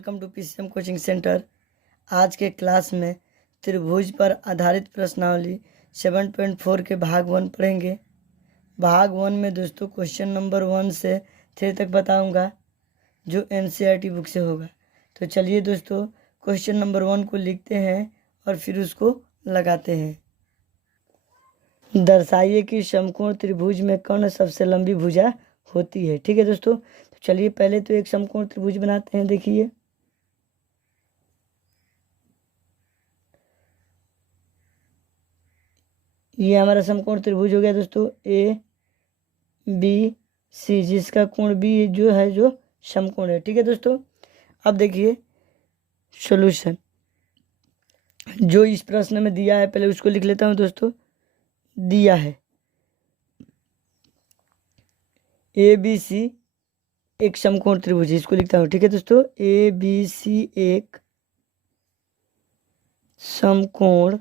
Welcome to PCM coaching centre. आज के class में त्रिभुज पर आधारित प्रश्नावली 7.4 के भाग 1 पढ़ेंगे। भाग 1 में दोस्तों क्वेश्चन नंबर 1 से 3 तक बताऊंगा जो एनसीईआरटी बुक से होगा। तो चलिए दोस्तों क्वेश्चन नंबर 1 को लिखते हैं और फिर उसको लगाते हैं। दर्शाइए कि समकोण त्रिभुज में कौन सबसे लंबी भुजा होती है। ठीक है दोस्तों, तो चलिए पहले तो एक समकोण त्रिभुज बनाते हैं। देखिए ये हमारा समकोण त्रिभुज हो गया दोस्तों ए बी सी, जिसका कोण बी जो है जो समकोण है। ठीक है दोस्तों, अब देखिए सॉल्यूशन जो इस प्रश्न में दिया है पहले उसको लिख लेता हूँ दोस्तों। दिया है ए बी सी एक समकोण त्रिभुज, इसको लिखता हूँ। ठीक है दोस्तों, ए बी सी एक समकोण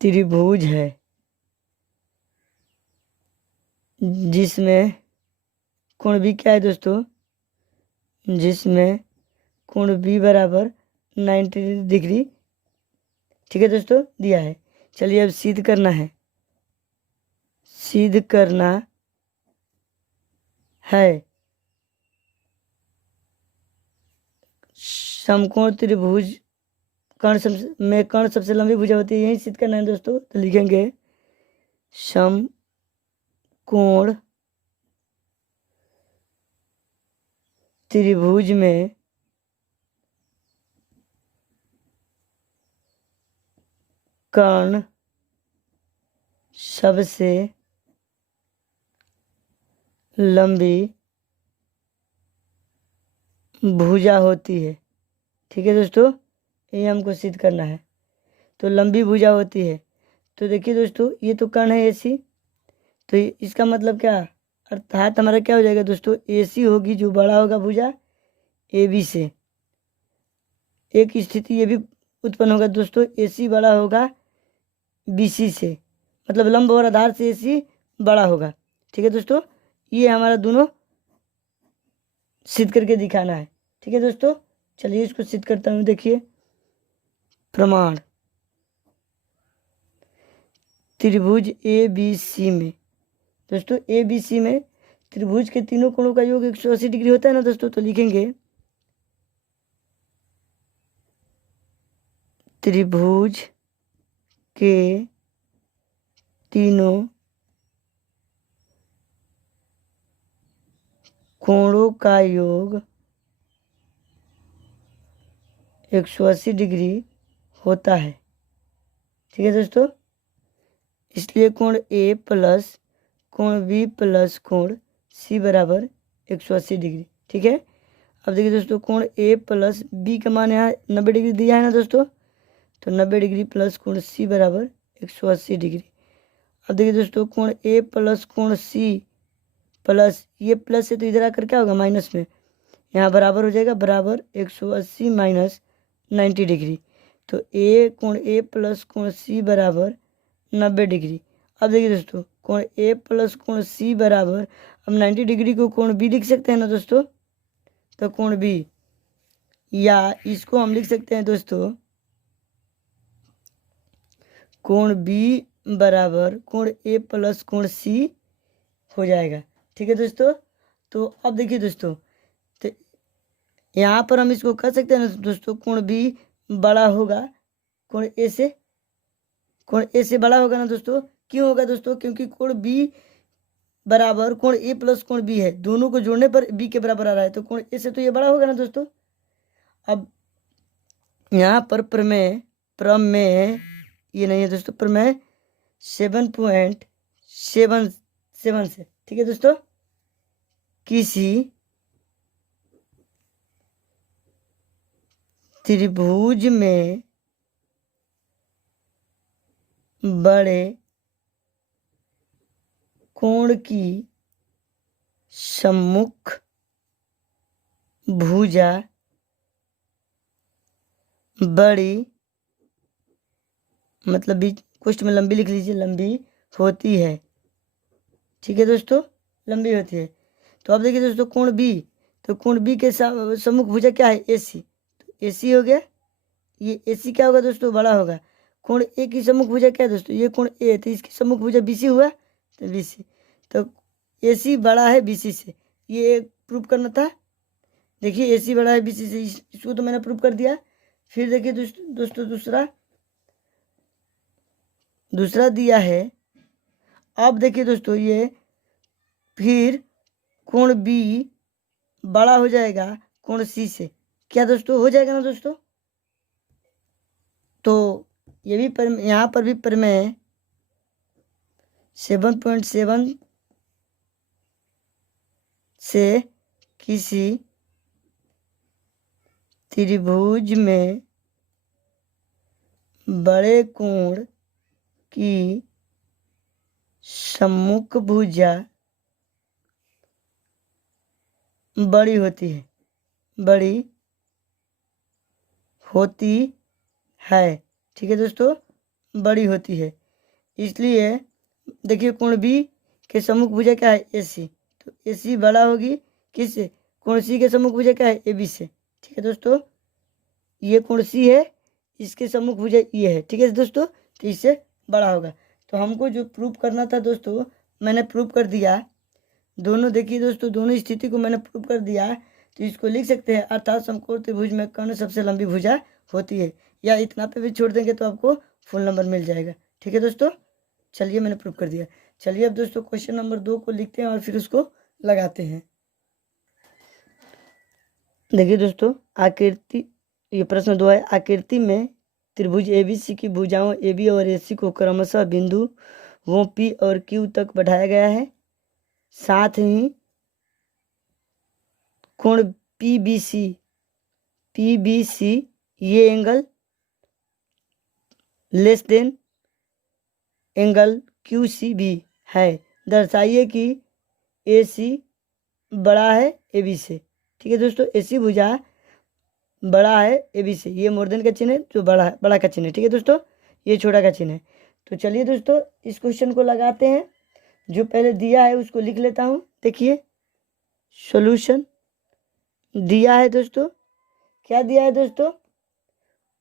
त्रिभुज है जिसमें कोण बी क्या है दोस्तों, जिसमें कोण बी बराबर 90 डिग्री। ठीक है दोस्तों, दिया है। चलिए अब सिद्ध करना है। सिद्ध करना है समकोण त्रिभुज कर्ण सबसे लंबी भुजा होती है, यही सिद्ध करना है दोस्तों। तो लिखेंगे समकोण त्रिभुज में कर्ण सबसे लंबी भुजा होती है। ठीक है दोस्तों, ये हमको सिद्ध करना है। तो लंबी भुजा होती है, तो देखिए दोस्तों ये तो कर्ण है AC, तो इसका मतलब क्या, अर्थात हमारा क्या हो जाएगा दोस्तों, AC होगी जो बड़ा होगा भुजा AB से। एक स्थिति ये भी उत्पन्न होगा दोस्तों, AC बड़ा होगा BC से, मतलब लंब और आधार से AC बड़ा होगा। ठीक है दोस्तों, ये हमारा दोनों सिद्ध करके दिखाना है। ठीक है दोस्तों, चलिए इसको सिद्ध करता हूँ। देखिए प्रमाण त्रिभुज ABC में दोस्तों, ABC में त्रिभुज के तीनों कोणों का योग 180 डिग्री होता है ना दोस्तों। तो लिखेंगे त्रिभुज के तीनों कोणों का योग 180 डिग्री होता है। ठीक है दोस्तों, इसलिए कोण A प्लस कोण B प्लस कोण C बराबर 180 डिग्री। ठीक है, अब देखिए दोस्तों कोण A प्लस B का मान यहाँ 90 डिग्री दिया है ना दोस्तों, तो 90 डिग्री प्लस कोण C बराबर 180 डिग्री। अब देखिए दोस्तों कोण A प्लस कोण C प्लस, ये प्लस से तो इधर आकर क्या होगा माइनस में, यहाँ बराबर हो जाएगा, बराबर 180 माइनस 90 डिग्री। तो कोण A प्लस कोण C बराबर 90 डिग्री। अब देखिए दोस्तों कोण A प्लस कोण C बराबर, अब 90 डिग्री को कोण B लिख सकते हैं ना दोस्तों। तो कोण B, या इसको हम लिख सकते हैं दोस्तों कोण B बराबर कोण A प्लस कोण C हो जाएगा। ठीक है दोस्तों, तो अब देखिए दोस्तों, तो यहाँ पर हम इसको कह सकते हैं ना दोस्तों, कोण B बड़ा होगा कोण A से, कोण A से बड़ा होगा ना दोस्तों। क्यों होगा दोस्तों, क्योंकि कोण B बराबर कोण A प्लस कोण B है, दोनों को जोड़ने पर B के बराबर आ रहा है, तो कोण A से तो ये बड़ा होगा ना दोस्तों। अब यहाँ पर प्रमेय ये नहीं है दोस्तों, प्रमेय 7.77 से। ठीक है दोस्तों, किसी त्रिभुज में बड़े कोण की सम्मुख भुजा बड़ी, मतलब बीच क्वेश्चन में लंबी लिख लीजिए, लंबी होती है। ठीक है दोस्तों, लंबी होती है। तो तो अब देखिए दोस्तों कोण बी, तो कोण बी के सम्मुख भुजा क्या है, ए सी, तो ए सी हो गया। ये ए सी क्या होगा दोस्तों, बड़ा होगा। कोण ए की सम्मुख भुजा क्या है दोस्तों, ये कोण ए, तो इसकी सम्मुख भुजा बी सी हुआ, तो बी सी, तो ए सी बड़ा है बी सी से, ये प्रूव करना था। देखिए ए सी बड़ा है बी सी से, इसको तो मैंने प्रूव कर दिया। फिर देखिए दोस्तों दूसरा दिया है। अब देखिए दोस्तों ये फिर कोण बी बड़ा हो जाएगा कोण सी से, क्या दोस्तों हो जाएगा ना दोस्तों। तो ये भी यहाँ पर भी प्रमेय 7.7 से किसी त्रिभुज में बड़े कोण की सम्मुख भुजा बड़ी होती है, ठीक है दोस्तों, बड़ी होती है। इसलिए देखिए कोण बी के सम्मुख भुजा क्या है, ए सी, तो ए सी बड़ा होगी किससे, कोण सी के सम्मुख भुजा क्या है, ए बी से, ठीक है दोस्तों। ये कोण सी है, इसके सम्मुख भुजा ये है, ठीक है दोस्तों, तो इससे बड़ा होगा। तो हमको जो प्रूव करना था दोस्तों मैंने प्रूव कर दिया। दोनों देखिए दोस्तों, दोनों स्थिति को मैंने प्रूव कर दिया। तो इसको लिख सकते हैं, अर्थात समकोण त्रिभुज में कर्ण सबसे लंबी भुजा होती है, या इतना पे भी छोड़ देंगे तो आपको फुल नंबर मिल जाएगा, ठीक है दोस्तों। चलिए मैंने प्रूव कर दिया। चलिए अब दोस्तों क्वेश्चन नंबर 2 को लिखते हैं और फिर उसको लगाते हैं। देखिए दोस्तों आकृति, ये प्रश्न 2 है। आकृति में त्रिभुज एबीसी की भुजाओं AB और AC को क्रमशः बिंदुओं P और Q तक बढ़ाया गया है। साथ ही कोण PBC ये angle less than angle QCB है। दर्शाइए कि AC बड़ा है AB से, ठीक है दोस्तों। AC भुजा बड़ा है AB से, ये मोर देन का चिन्ह है, जो बड़ा का चिन्ह है, ठीक है दोस्तों, ये छोटा का चिन्ह है। तो चलिए दोस्तों इस क्वेश्चन को लगाते हैं। जो पहले दिया है उसको लिख लेता हूँ। देखिए सॉल्यूशन दिया है दोस्तों, क्या दिया है दोस्तों,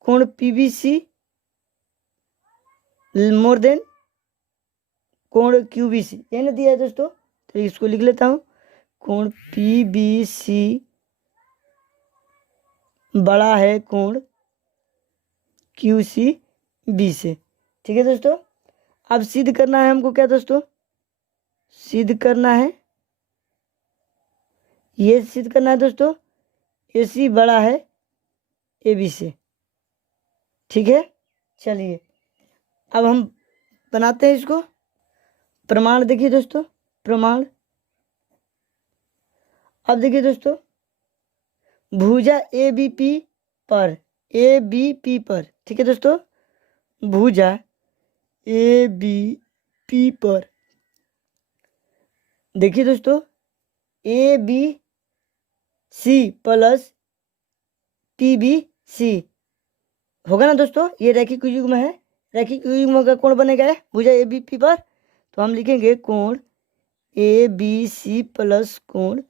कोण PBC मोर देन कोण QBC, ये ना दिया है दोस्तों। तो इसको लिख लेता हूँ, कोण PBC बड़ा है कोण QCB से, ठीक है दोस्तों। अब सिद्ध करना है हमको, क्या दोस्तों, सिद्ध करना है, ये सिद्ध करना है दोस्तों, AC बड़ा है AB से, ठीक है। चलिए अब हम बनाते हैं इसको प्रमाण। देखिए दोस्तों प्रमाण, अब देखिए दोस्तों भुजा ABP पर ठीक है दोस्तों, भुजा ABP पर देखिए दोस्तों ABC प्लस PBC होगा ना दोस्तों, ये रैखिक युग्म है। रैखिक युग्म का कोण बनेगा है भुजा ABP पर, तो हम लिखेंगे कोण ABC प्लस कोण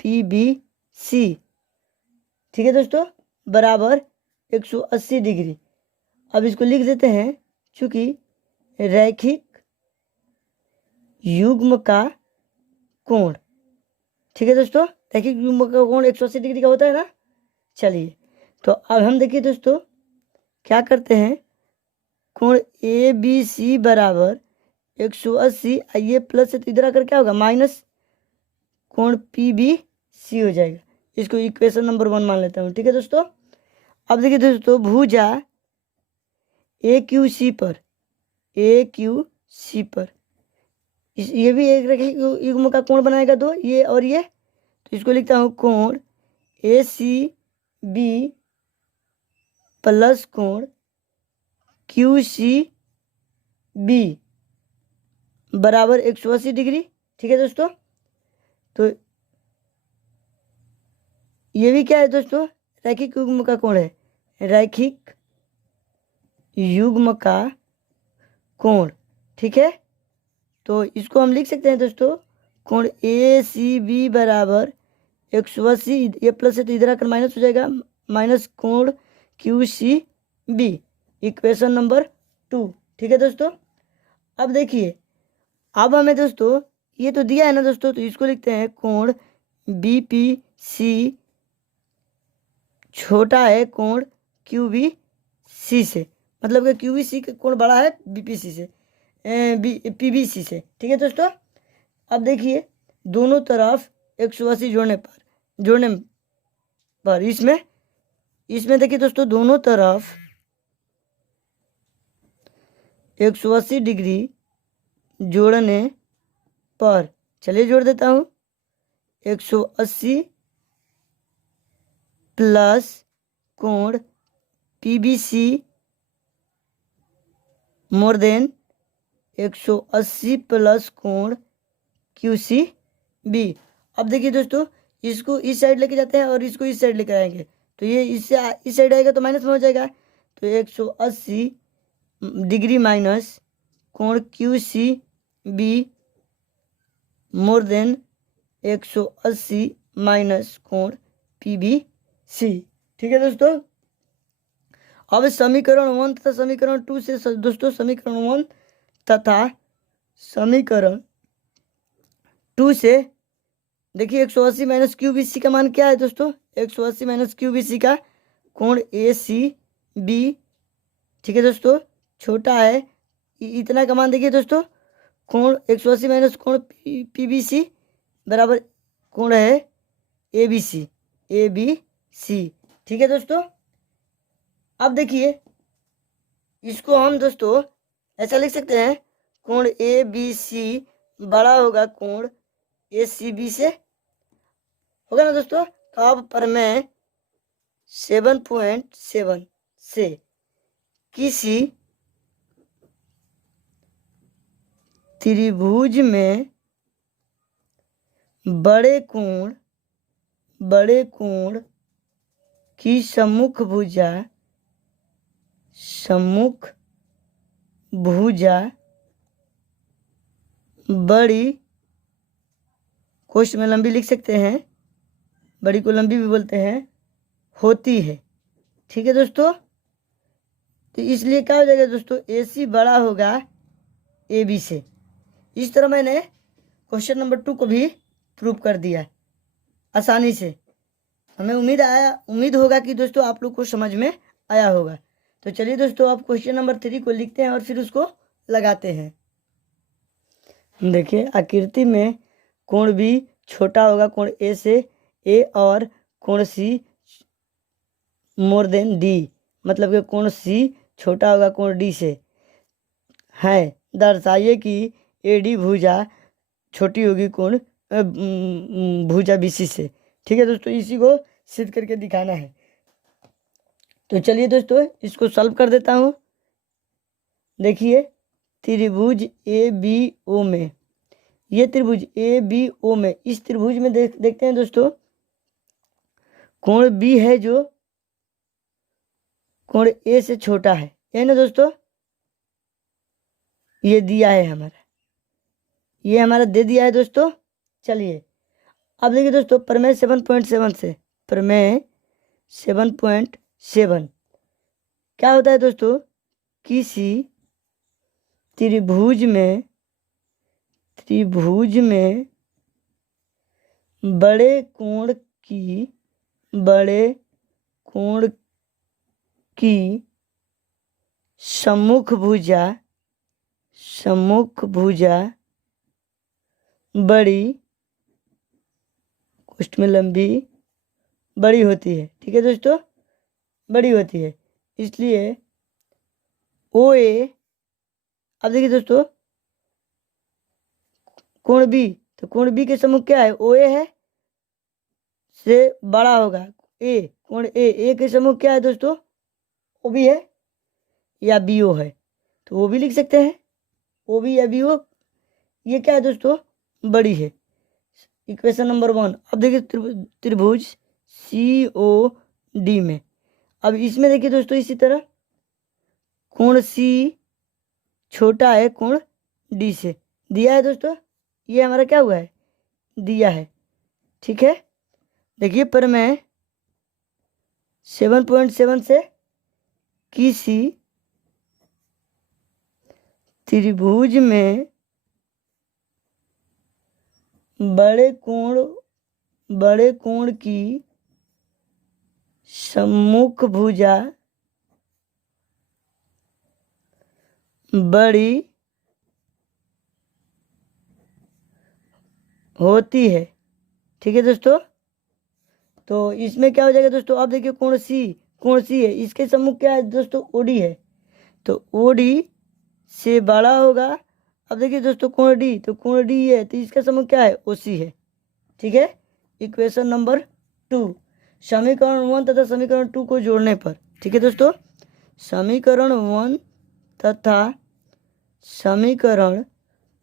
PBC, ठीक है दोस्तों, बराबर 180 डिग्री। अब इसको लिख देते हैं, चूंकि रैखिक युग्म का कोण, ठीक है दोस्तों, रैखिक युग्म का कोण 180 डिग्री का होता है ना। चलिए तो अब हम देखिए दोस्तों क्या करते हैं, कोण ABC बराबर 180, ये प्लस है तो इधर आकर क्या होगा माइनस, कोण PBC हो जाएगा। इसको इक्वेशन नंबर 1 मान लेता हूँ, ठीक है दोस्तों। अब देखिए दोस्तों भुजा AQC पर ये भी एक रैखिक युग्म का कोण बनाएगा 2, ये और ये, तो इसको लिखता हूँ कोण ACB प्लस कोण QCB बराबर 180 डिग्री, ठीक है दोस्तों। तो ये भी क्या है दोस्तों, रैखिक युग्म का कोण है, रैखिक युग्म का कोण, ठीक है। तो इसको हम लिख सकते हैं दोस्तों कोण ए सी बी बराबर 180, ये प्लस है तो इधर आकर माइनस हो जाएगा, माइनस कोण Q C B, equation number 2। ठीक है दोस्तों, अब देखिए, अब हमें दोस्तों ये तो दिया है ना दोस्तों, तो इसको लिखते हैं कोण बी पी सी छोटा है कोण क्यू बी सी से, मतलब कि क्यू बी सी का कोण बड़ा है बी पी सी से, पी बी सी से। ठीक है दोस्तों, अब देखिए दोनों तरफ 180 जोड़ने पर इसमें देखिए दोस्तों, दोनों तरफ 180 डिग्री जोड़ने पर, चलिए जोड़ देता हूँ, 180 प्लस कोण पीबीसी मोर देन 180 प्लस कोण क्यूसी बी। अब देखिए दोस्तों, इसको इस साइड लेके जाते हैं और इसको इस साइड लेकर आएंगे, तो ये इससे इस साइड आएगा तो माइनस में हो जाएगा, तो 180 डिग्री माइनस कोण QC be more than 180 minus कोण पी बी सी। ठीक है दोस्तों, अब समीकरण 1 तथा समीकरण 2 से दोस्तों, समीकरण 1 तथा समीकरण 2 से देखिए 180 माइनस क्यू बी सी का मान क्या है दोस्तों, 180 माइनस क्यू बी सी का कोण ए सी बी। ठीक है दोस्तों, छोटा है इतना का मान, देखिए दोस्तों कोण 180 माइनस कोण पी बी सी बराबर कोण है ए बी सी। ठीक है दोस्तों, अब देखिए इसको हम दोस्तों ऐसा लिख सकते हैं, कोण ए बी सी बड़ा होगा कोण ए सी बी से, होगा ना दोस्तों। तो अब प्रमेय 7.7 से किसी त्रिभुज में बड़े कोण की सम्मुख भुजा बड़ी, कोष्ठ में लंबी लिख सकते हैं, बड़ी को लंबी भी बोलते हैं, होती है। ठीक है दोस्तों, तो इसलिए क्या हो जाएगा दोस्तों, ए सी बड़ा होगा ए बी से। इस तरह मैंने क्वेश्चन नंबर 2 को भी प्रूव कर दिया आसानी से। हमें उम्मीद होगा कि दोस्तों आप लोग को समझ में आया होगा। तो चलिए दोस्तों, आप क्वेश्चन नंबर 3 को लिखते हैं और फिर उसको लगाते हैं। देखिए आकृति में कोण बी छोटा होगा कोण ए से, ए और कोण सी मोर देन डी, मतलब कि कोण सी छोटा होगा कोण डी से है। दर्शाइए कि ए डी भुजा छोटी होगी कोण भुजा बी सी से। ठीक है दोस्तों, इसी को सिद्ध करके दिखाना है। तो चलिए दोस्तों इसको सॉल्व कर देता हूँ। देखिए त्रिभुज ए बी ओ में, ये त्रिभुज ए बी ओ में, इस त्रिभुज में देखते हैं दोस्तों, कोण बी है जो कोण ए से छोटा है ना दोस्तों, ये दिया है हमारा, ये हमारा दे दिया है दोस्तों। चलिए अब देखिए दोस्तों, प्रमेय 7.7 से, प्रमेय 7.7 क्या होता है दोस्तों, किसी त्रिभुज में बड़े कोण की सम्मुख भुजा बड़ी, कोष्ठ में लंबी, बड़ी होती है। ठीक है दोस्तों, बड़ी होती है, इसलिए ओ ए, अब देखिए दोस्तों कोण बी, तो कोण बी के सम्मुख क्या है, ओ ए है, से बड़ा होगा ए, कोण ए के सम्मुख क्या है दोस्तों, ओ बी है या बी ओ है, तो वो भी लिख सकते हैं, ओ बी या बी ओ, ये क्या है दोस्तों, बड़ी है, इक्वेशन नंबर 1। अब देखिए त्रिभुज सी ओ डी में, अब इसमें देखिए दोस्तों इसी तरह कोण सी छोटा है कोण डी से, दिया है दोस्तों, ये हमारा क्या हुआ है, दिया है। ठीक है, देखिए प्रमेय 7.7 से किसी त्रिभुज में बड़े कोण की सम्मुख भुजा बड़ी होती है। ठीक है दोस्तों, तो इसमें क्या हो जाएगा दोस्तों, अब देखिए कोण सी है, इसके सम्मुख क्या है दोस्तों, ओडी है, तो ओडी से बड़ा होगा। अब देखिए दोस्तों कोण डी, तो कोण डी है, तो इसका सम्मुख क्या है, ओसी है। ठीक है, इक्वेशन नंबर 2 समीकरण 1 तथा समीकरण 2 को जोड़ने पर। ठीक है दोस्तों, समीकरण 1 तथा समीकरण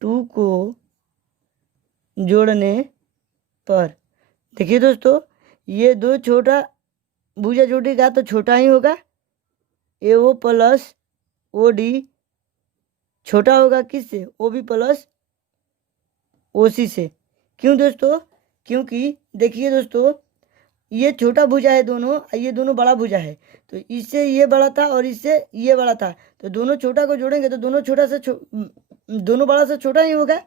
2 को जोड़ने पर देखिए दोस्तों, ये दो छोटा भुजा जोड़ेगा तो छोटा ही होगा, AO प्लस OD छोटा होगा किससे, OB प्लस OC से। क्यों दोस्तों, क्योंकि देखिए दोस्तों ये छोटा भुजा है दोनों, ये दोनों बड़ा भुजा है, तो इससे ये बड़ा था और इससे ये बड़ा था, तो दोनों छोटा को जोड़ेंगे तो दोनों दोनों बड़ा से छोटा ही होगा।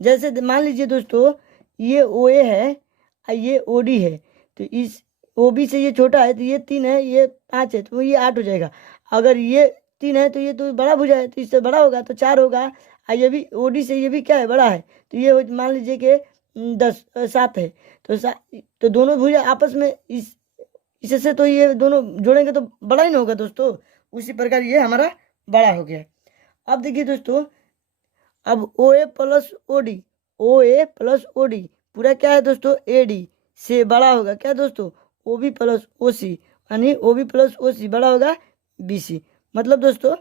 जैसे मान लीजिए दोस्तों ये OA है और ये OD है, तो इस OB से ये छोटा है, तो ये 3 है, ये 5 है, तो ये 8 हो जाएगा। अगर ये 3 है तो ये तो बड़ा भुजा है, तो इससे बड़ा होगा तो 4 होगा, और ये भी OD से ये भी क्या है, बड़ा है, तो ये मान लीजिए कि 7 है, तो दोनों भुजा आपस में इससे तो ये दोनों जोड़ेंगे तो बड़ा ही ना होगा दोस्तों। उसी प्रकार ये हमारा बड़ा हो गया। अब देखिए दोस्तों, अब OA प्लस OD पूरा क्या है दोस्तों, AD से बड़ा होगा क्या दोस्तों, OB प्लस OC, यानी OB प्लस OC बड़ा होगा BC। मतलब दोस्तों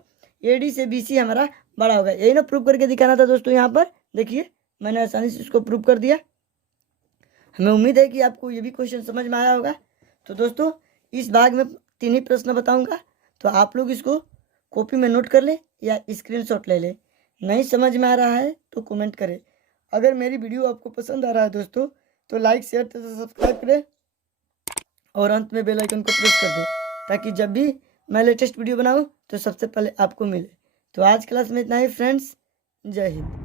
AD से BC हमारा बड़ा होगा। यही ना प्रूव करके दिखाना था दोस्तों। यहाँ पर देखिए मैंने आसानी से इसको प्रूव कर दिया। हमें उम्मीद है कि आपको ये भी क्वेश्चन समझ में आया होगा। तो दोस्तों इस भाग में 3 ही प्रश्न बताऊंगा, तो आप लोग इसको कॉपी में नोट कर ले या स्क्रीनशॉट ले ले। नहीं समझ में आ रहा है तो कमेंट करें। अगर मेरी वीडियो आपको पसंद आ रहा है दोस्तों तो लाइक शेयर तथा सब्सक्राइब करें और अंत में बेल आइकन को प्रेस कर दें, ताकि जब भी मैं लेटेस्ट वीडियो बनाऊं तो सबसे पहले आपको मिले। तो आज क्लास में इतना ही फ्रेंड्स, जय हिंद।